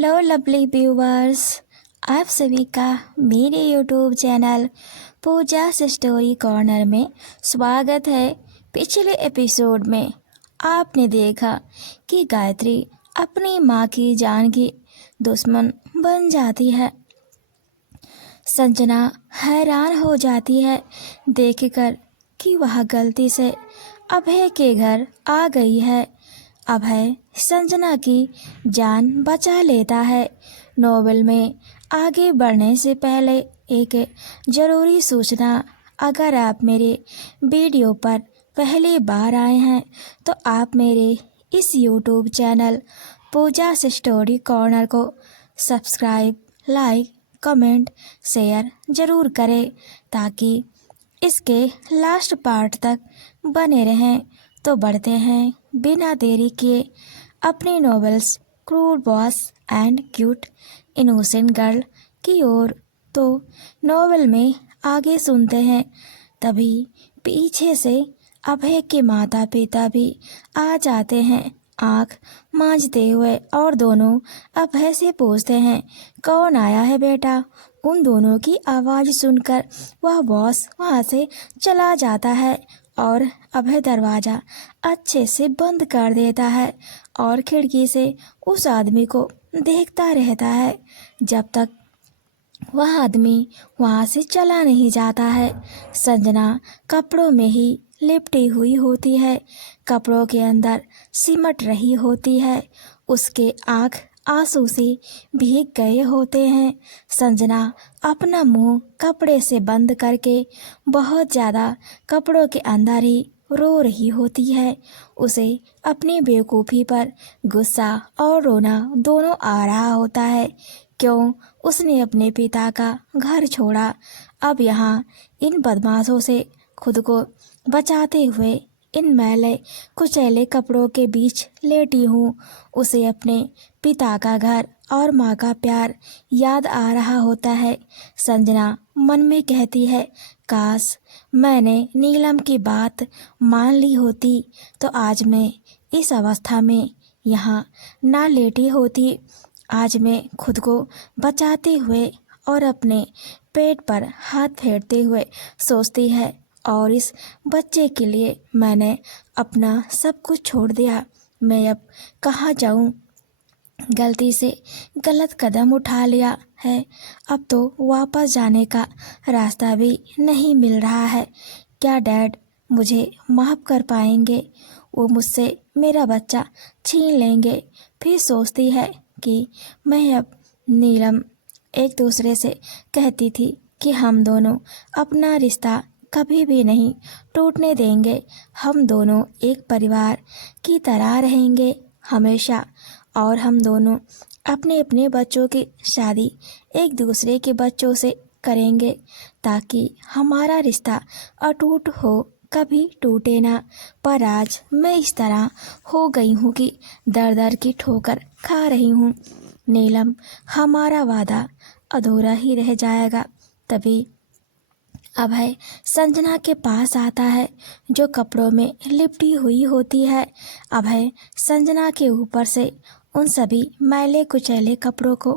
Hello lovely viewers, आप सभी का मेरे यूट्यूब चैनल पूजा स्टोरी कॉर्नर में स्वागत है। पिछले एपिसोड में आपने देखा कि गायत्री अपनी माँ की जान की दुश्मन बन जाती है। संजना हैरान हो जाती है देखकर कि वह गलती से अभय के घर आ गई है। अभय संजना की जान बचा लेता है। नोवेल में आगे बढ़ने से पहले एक ज़रूरी सूचना, अगर आप मेरे वीडियो पर पहली बार आए हैं तो आप मेरे इस यूट्यूब चैनल पूजा स्टोरी कॉर्नर को सब्सक्राइब, लाइक, कमेंट, शेयर ज़रूर करें ताकि इसके लास्ट पार्ट तक बने रहें। तो बढ़ते हैं बिना देरी किए अपनी नॉवेल्स क्रूर boss and cute innocent girl की ओर। तो नॉवेल में आगे सुनते हैं। तभी पीछे से अभय के माता पिता भी आ जाते हैं आँख मांजते हुए, और दोनों अभय से पूछते हैं, कौन आया है बेटा। उन दोनों की आवाज़ सुनकर वह बॉस वहाँ से चला जाता है और अभय दरवाज़ा अच्छे से बंद कर देता है और खिड़की से उस आदमी को देखता रहता है जब तक वह आदमी वहाँ से चला नहीं जाता है। संजना कपड़ों में ही लिपटी हुई होती है, कपड़ों के अंदर सिमट रही होती है। उसके आँख आंसू से भीग गए होते हैं। संजना अपना मुंह कपड़े से बंद करके बहुत ज़्यादा कपड़ों के अंदर ही रो रही होती है। उसे अपनी बेवकूफ़ी पर गुस्सा और रोना दोनों आ रहा होता है। क्यों उसने अपने पिता का घर छोड़ा। अब यहाँ इन बदमाशों से खुद को बचाते हुए इन मैले कुचैले कपड़ों के बीच लेटी हूँ। उसे अपने पिता का घर और माँ का प्यार याद आ रहा होता है। संजना मन में कहती है, काश मैंने नीलम की बात मान ली होती तो आज मैं इस अवस्था में यहाँ ना लेटी होती। आज मैं खुद को बचाते हुए और अपने पेट पर हाथ फेरते हुए सोचती है, और इस बच्चे के लिए मैंने अपना सब कुछ छोड़ दिया। मैं अब कहाँ जाऊँ। गलती से गलत कदम उठा लिया है, अब तो वापस जाने का रास्ता भी नहीं मिल रहा है। क्या डैड मुझे माफ़ कर पाएंगे। वो मुझसे मेरा बच्चा छीन लेंगे। फिर सोचती है कि मैं अब नीलम एक दूसरे से कहती थी कि हम दोनों अपना रिश्ता कभी भी नहीं टूटने देंगे। हम दोनों एक परिवार की तरह रहेंगे हमेशा, और हम दोनों अपने अपने बच्चों की शादी एक दूसरे के बच्चों से करेंगे ताकि हमारा रिश्ता अटूट हो, कभी टूटे ना। पर आज मैं इस तरह हो गई हूँ कि दर दर की ठोकर खा रही हूँ। नीलम, हमारा वादा अधूरा ही रह जाएगा। तभी अभय संजना के पास आता है जो कपड़ों में लिपटी हुई होती है। अभय संजना के ऊपर से उन सभी मैले कुचैले कपड़ों को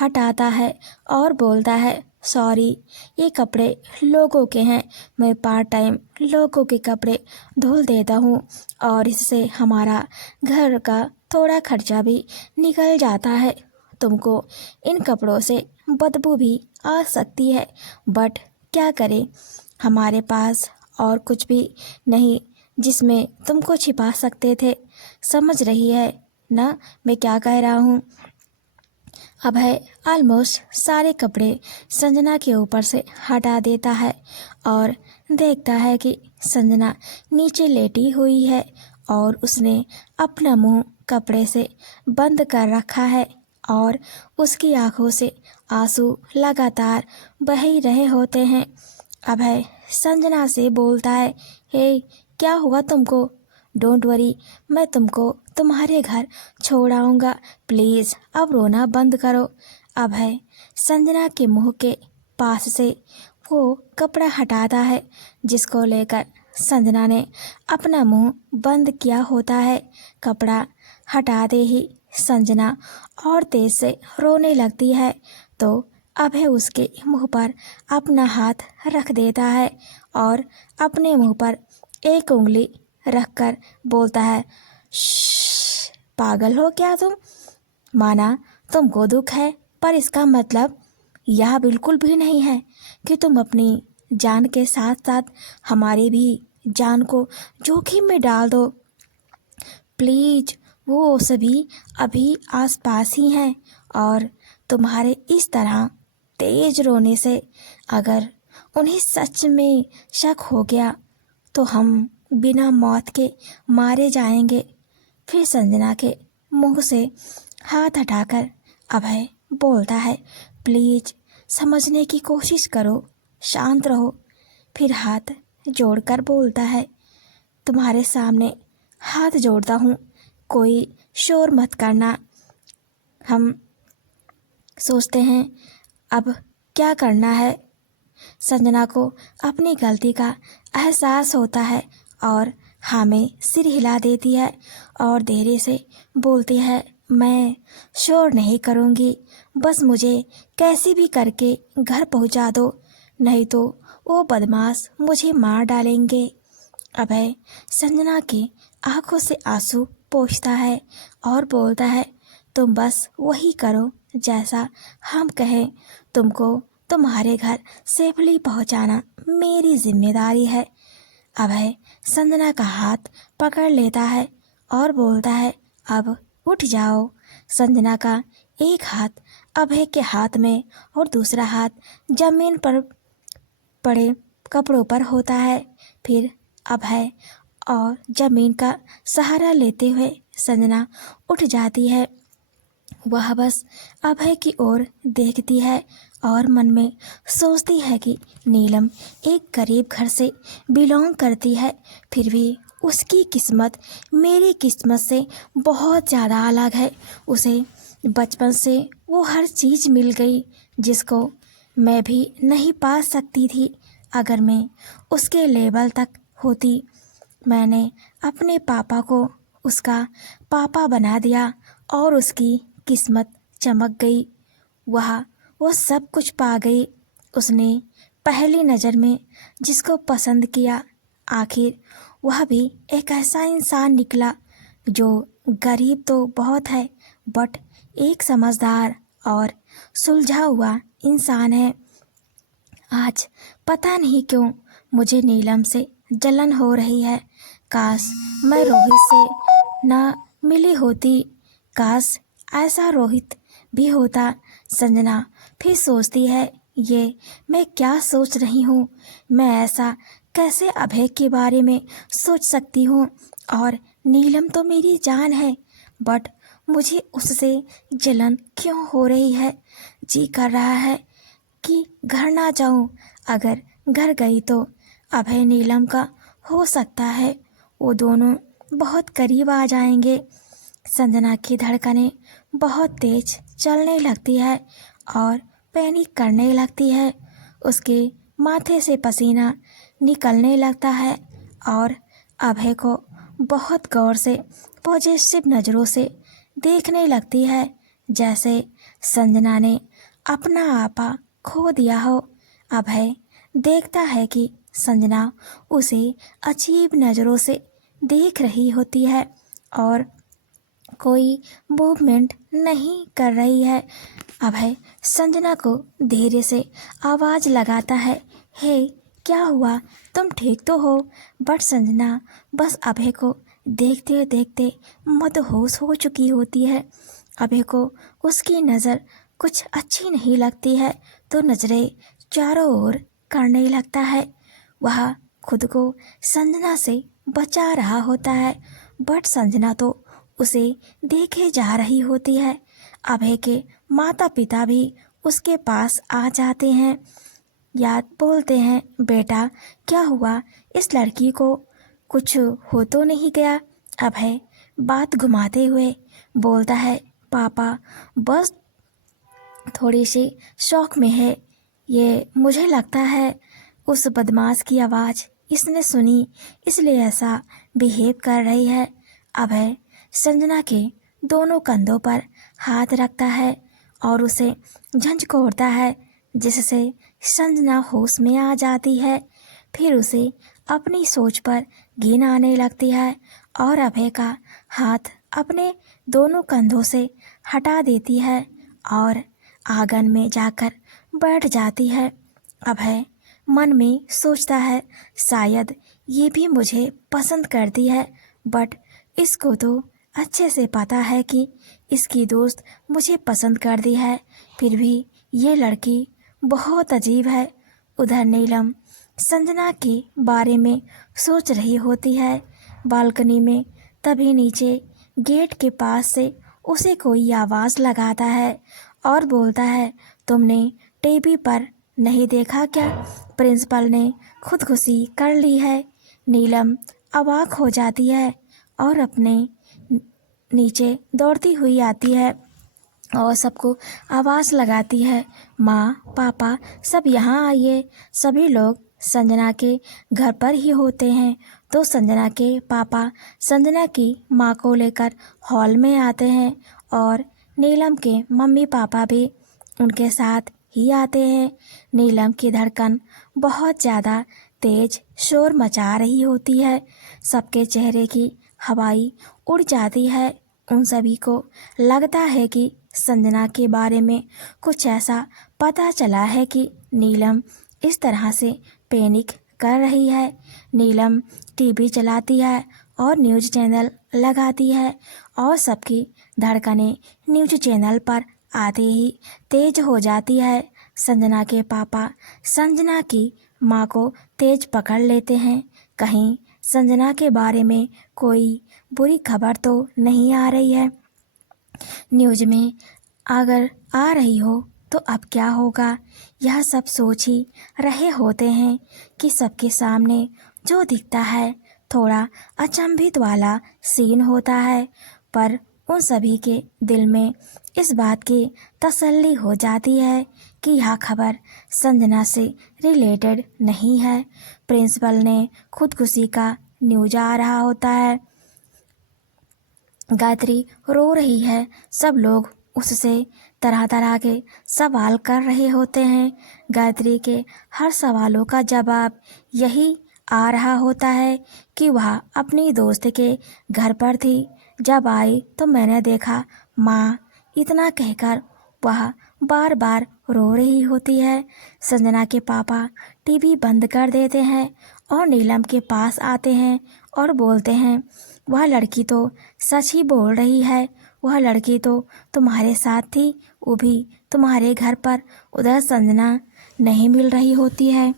हटाता है और बोलता है, सॉरी, ये कपड़े लोगों के हैं। मैं पार्ट टाइम लोगों के कपड़े धुल देता हूँ और इससे हमारा घर का थोड़ा खर्चा भी निकल जाता है। तुमको इन कपड़ों से बदबू भी आ सकती है, बट क्या करें, हमारे पास और कुछ भी नहीं जिसमें तुमको छिपा सकते थे। समझ रही है ना मैं क्या कह रहा हूँ। अभय ऑलमोस्ट सारे कपड़े संजना के ऊपर से हटा देता है और देखता है कि संजना नीचे लेटी हुई है और उसने अपना मुंह कपड़े से बंद कर रखा है और उसकी आंखों से आंसू लगातार बह ही रहे होते हैं। अभय संजना से बोलता है, हे क्या हुआ तुमको। डोंट वरी, मैं तुमको तुम्हारे घर छोड़ आऊँगा। प्लीज़ अब रोना बंद करो। अभय संजना के मुंह के पास से वो कपड़ा हटाता है जिसको लेकर संजना ने अपना मुंह बंद किया होता है। कपड़ा हटाते ही संजना और तेज से रोने लगती है तो अभय उसके मुंह पर अपना हाथ रख देता है और अपने मुंह पर एक उंगली रखकर बोलता है, श्श्श, पागल हो क्या तुम? माना तुमको दुख है, पर इसका मतलब यह बिल्कुल भी नहीं है कि तुम अपनी जान के साथ साथ हमारी भी जान को जोखिम में डाल दो। प्लीज, वो सभी अभी आसपास ही हैं और तुम्हारे इस तरह तेज रोने से अगर उन्हें सच में शक हो गया तो हम बिना मौत के मारे जाएंगे। फिर संजना के मुंह से हाथ हटाकर अभय बोलता है, प्लीज समझने की कोशिश करो, शांत रहो। फिर हाथ जोड़कर बोलता है, तुम्हारे सामने हाथ जोड़ता हूँ, कोई शोर मत करना। हम सोचते हैं अब क्या करना है। संजना को अपनी गलती का एहसास होता है और हाँ में सिर हिला देती है और धीरे से बोलती है, मैं शोर नहीं करूँगी, बस मुझे कैसे भी करके घर पहुँचा दो, नहीं तो वो बदमाश मुझे मार डालेंगे। अभय संजना की आंखों से आंसू पोंछता है और बोलता है, तुम बस वही करो जैसा हम कहें। तुमको तुम्हारे घर सेफली पहुंचाना मेरी जिम्मेदारी है। अभय संजना का हाथ पकड़ लेता है और बोलता है, अब उठ जाओ। संजना का एक हाथ अभय के हाथ में और दूसरा हाथ जमीन पर पड़े कपड़ों पर होता है। फिर अभय और जमीन का सहारा लेते हुए संजना उठ जाती है। वह बस अभय की ओर देखती है और मन में सोचती है कि नीलम एक गरीब घर से बिलोंग करती है, फिर भी उसकी किस्मत मेरी किस्मत से बहुत ज़्यादा अलग है। उसे बचपन से वो हर चीज़ मिल गई जिसको मैं भी नहीं पा सकती थी। अगर मैं उसके लेवल तक होती, मैंने अपने पापा को उसका पापा बना दिया और उसकी किस्मत चमक गई। वो सब कुछ पा गई। उसने पहली नज़र में जिसको पसंद किया, आखिर वह भी एक ऐसा इंसान निकला जो गरीब तो बहुत है बट एक समझदार और सुलझा हुआ इंसान है। आज पता नहीं क्यों मुझे नीलम से जलन हो रही है। काश मैं रोहित से ना मिली होती, काश ऐसा रोहित भी होता। संजना फिर सोचती है, ये मैं क्या सोच रही हूँ? मैं ऐसा कैसे अभय के बारे में सोच सकती हूँ? और नीलम तो मेरी जान है, बट मुझे उससे जलन क्यों हो रही है? जी कर रहा है कि घर ना जाऊं। अगर घर गई तो अभय नीलम का हो सकता है वो दोनों बहुत करीब आ जाएंगे। संजना की धड़कनें बहुत तेज चलने लगती है और पैनिक करने लगती है। उसके माथे से पसीना निकलने लगता है और अभय को बहुत गौर से पॉजिटिव नज़रों से देखने लगती है, जैसे संजना ने अपना आपा खो दिया हो। अभय देखता है कि संजना उसे अजीब नज़रों से देख रही होती है और कोई मूवमेंट नहीं कर रही है। अभय संजना को धीरे से आवाज़ लगाता है, हे क्या हुआ, तुम ठीक तो हो? बट संजना बस अभय को देखते देखते मदहोश हो चुकी होती है। अभय को उसकी नज़र कुछ अच्छी नहीं लगती है तो नज़रें चारों ओर करने लगता है। वह खुद को संजना से बचा रहा होता है बट संजना तो उसे देखे जा रही होती है। अभय के माता पिता भी उसके पास आ जाते हैं। याद बोलते हैं, बेटा क्या हुआ, इस लड़की को कुछ हो तो नहीं गया? अभय बात घुमाते हुए बोलता है, पापा बस थोड़ी सी शौक में है। ये मुझे लगता है उस बदमाश की आवाज़ इसने सुनी इसलिए ऐसा बिहेव कर रही है। अभय संजना के दोनों कंधों पर हाथ रखता है और उसे झंझोड़ता है, जिससे संजना होश में आ जाती है। फिर उसे अपनी सोच पर घिन आने लगती है और अभय का हाथ अपने दोनों कंधों से हटा देती है और आंगन में जाकर बैठ जाती है। अभय मन में सोचता है, शायद ये भी मुझे पसंद करती है, बट इसको तो अच्छे से पता है कि इसकी दोस्त मुझे पसंद करती है, फिर भी ये लड़की बहुत अजीब है। उधर नीलम संजना के बारे में सोच रही होती है बालकनी में। तभी नीचे गेट के पास से उसे कोई आवाज़ लगाता है और बोलता है, तुमने टीवी पर नहीं देखा क्या? प्रिंसिपल ने खुदकुशी कर ली है। नीलम अवाक हो जाती है और अपने नीचे दौड़ती हुई आती है और सबको आवाज़ लगाती है, माँ पापा सब यहाँ आइए। सभी लोग संजना के घर पर ही होते हैं। तो संजना के पापा संजना की माँ को लेकर हॉल में आते हैं और नीलम के मम्मी पापा भी उनके साथ ही आते हैं। नीलम की धड़कन बहुत ज़्यादा तेज शोर मचा रही होती है। सबके चेहरे की हवाई उड़ जाती है। उन सभी को लगता है कि संजना के बारे में कुछ ऐसा पता चला है कि नीलम इस तरह से पैनिक कर रही है। नीलम टीवी चलाती है और न्यूज़ चैनल लगाती है और सबकी धड़कनें न्यूज़ चैनल पर आते ही तेज हो जाती है। संजना के पापा संजना की माँ को तेज पकड़ लेते हैं, कहीं संजना के बारे में कोई बुरी खबर तो नहीं आ रही है। न्यूज़ में अगर आ रही हो तो अब क्या होगा, यह सब सोच ही रहे होते हैं कि सबके सामने जो दिखता है थोड़ा अचंभित वाला सीन होता है। पर उन सभी के दिल में इस बात की तसल्ली हो जाती है कि यह खबर संजना से रिलेटेड नहीं है। प्रिंसिपल ने खुदकुशी का न्यूज़ आ रहा होता है। गायत्री रो रही है। सब लोग उससे तरह तरह के सवाल कर रहे होते हैं। गायत्री के हर सवालों का जवाब यही आ रहा होता है कि वह अपनी दोस्त के घर पर थी। जब आई तो मैंने देखा माँ, इतना कहकर वह बार बार रो रही होती है। संजना के पापा टीवी बंद कर देते हैं और नीलम के पास आते हैं और बोलते हैं, वह लड़की तो सच ही बोल रही है, वह लड़की तो तुम्हारे साथ थी, वो भी तुम्हारे घर पर। उधर संजना नहीं मिल रही होती है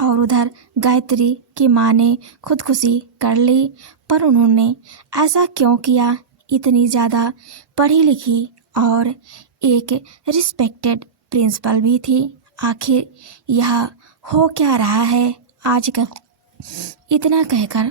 और उधर गायत्री की माँ ने खुदकुशी कर ली। पर उन्होंने ऐसा क्यों किया? इतनी ज़्यादा पढ़ी लिखी और एक रिस्पेक्टेड प्रिंसिपल भी थी। आखिर यह हो क्या रहा है आजकल? इतना कहकर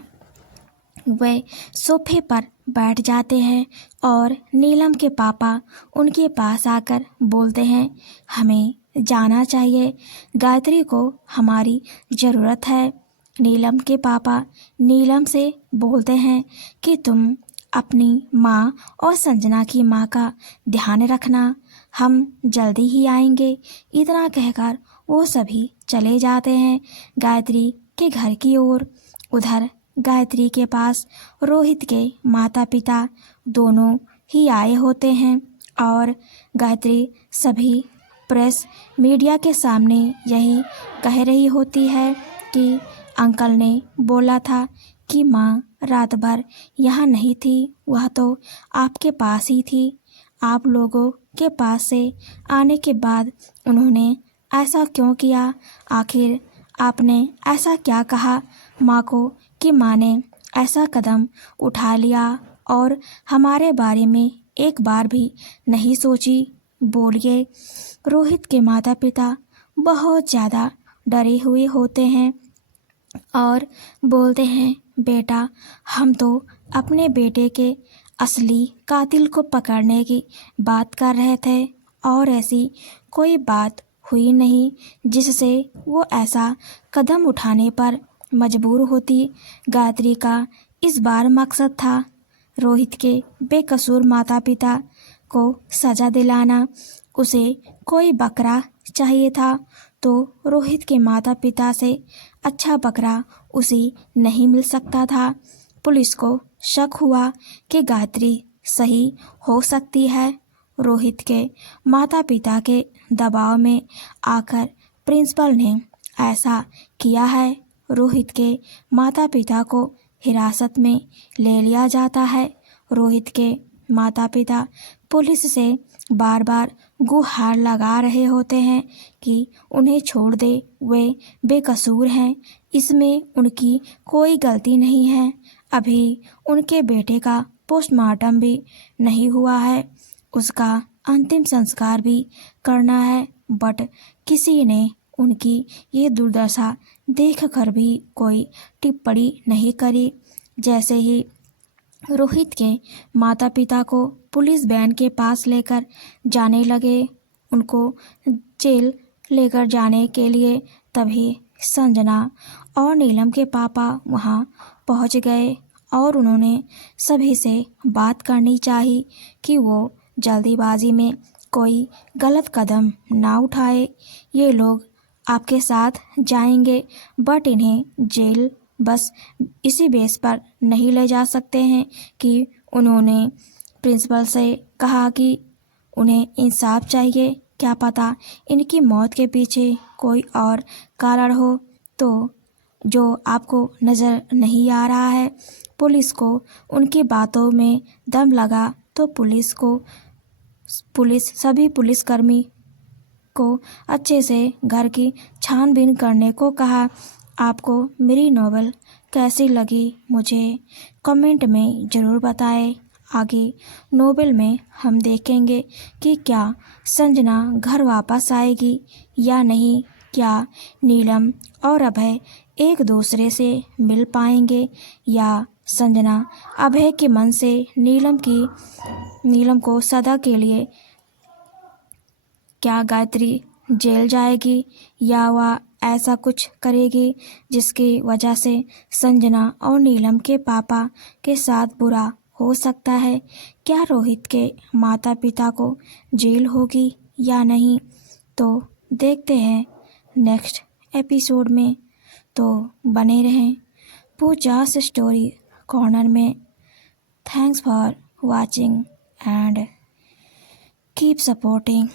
वे सोफे पर बैठ जाते हैं और नीलम के पापा उनके पास आकर बोलते हैं, हमें जाना चाहिए, गायत्री को हमारी ज़रूरत है। नीलम के पापा नीलम से बोलते हैं कि तुम अपनी माँ और संजना की माँ का ध्यान रखना, हम जल्दी ही आएंगे। इतना कहकर वो सभी चले जाते हैं गायत्री के घर की ओर। उधर गायत्री के पास रोहित के माता पिता दोनों ही आए होते हैं और गायत्री सभी प्रेस मीडिया के सामने यही कह रही होती है कि अंकल ने बोला था कि माँ रात भर यहाँ नहीं थी, वह तो आपके पास ही थी। आप लोगों के पास से आने के बाद उन्होंने ऐसा क्यों किया? आखिर आपने ऐसा क्या कहा माँ को कि माँ ने ऐसा कदम उठा लिया और हमारे बारे में एक बार भी नहीं सोची? बोलिए। रोहित के माता पिता बहुत ज़्यादा डरे हुए होते हैं और बोलते हैं, बेटा हम तो अपने बेटे के असली कातिल को पकड़ने की बात कर रहे थे और ऐसी कोई बात हुई नहीं जिससे वो ऐसा कदम उठाने पर मजबूर होती। गायत्री का इस बार मकसद था रोहित के बेकसूर माता पिता को सजा दिलाना। उसे कोई बकरा चाहिए था तो रोहित के माता पिता से अच्छा बकरा उसे नहीं मिल सकता था। पुलिस को शक हुआ कि गायत्री सही हो सकती है। रोहित के माता पिता के दबाव में आकर प्रिंसिपल ने ऐसा किया है। रोहित के माता पिता को हिरासत में ले लिया जाता है। रोहित के माता पिता पुलिस से बार बार गुहार लगा रहे होते हैं कि उन्हें छोड़ दे, वे बेकसूर हैं, इसमें उनकी कोई गलती नहीं है। अभी उनके बेटे का पोस्टमार्टम भी नहीं हुआ है, उसका अंतिम संस्कार भी करना है, बट किसी ने उनकी ये दुर्दशा देखकर भी कोई टिप्पणी नहीं करी। जैसे ही रोहित के माता पिता को पुलिस वैन के पास लेकर जाने लगे, उनको जेल लेकर जाने के लिए, तभी संजना और नीलम के पापा वहां पहुंच गए और उन्होंने सभी से बात करनी चाहिए कि वो जल्दीबाजी में कोई गलत कदम ना उठाए। ये लोग आपके साथ जाएंगे बट इन्हें जेल बस इसी बेस पर नहीं ले जा सकते हैं कि उन्होंने प्रिंसिपल से कहा कि उन्हें इंसाफ चाहिए। क्या पता इनकी मौत के पीछे कोई और कारण हो तो जो आपको नज़र नहीं आ रहा है। पुलिस को उनकी बातों में दम लगा तो पुलिस सभी पुलिसकर्मी को अच्छे से घर की छानबीन करने को कहा। आपको मेरी नॉवेल कैसी लगी मुझे कमेंट में ज़रूर बताएं। आगे नॉवेल में हम देखेंगे कि क्या संजना घर वापस आएगी या नहीं, क्या नीलम और अभय एक दूसरे से मिल पाएंगे या संजना अभय के मन से नीलम को सदा के लिए क्या गायत्री जेल जाएगी या वह ऐसा कुछ करेगी जिसकी वजह से संजना और नीलम के पापा के साथ बुरा हो सकता है। क्या रोहित के माता पिता को जेल होगी या नहीं, तो देखते हैं नेक्स्ट एपिसोड में। तो बने रहें पूजा's स्टोरी कॉर्नर में। Thanks for watching and keep supporting.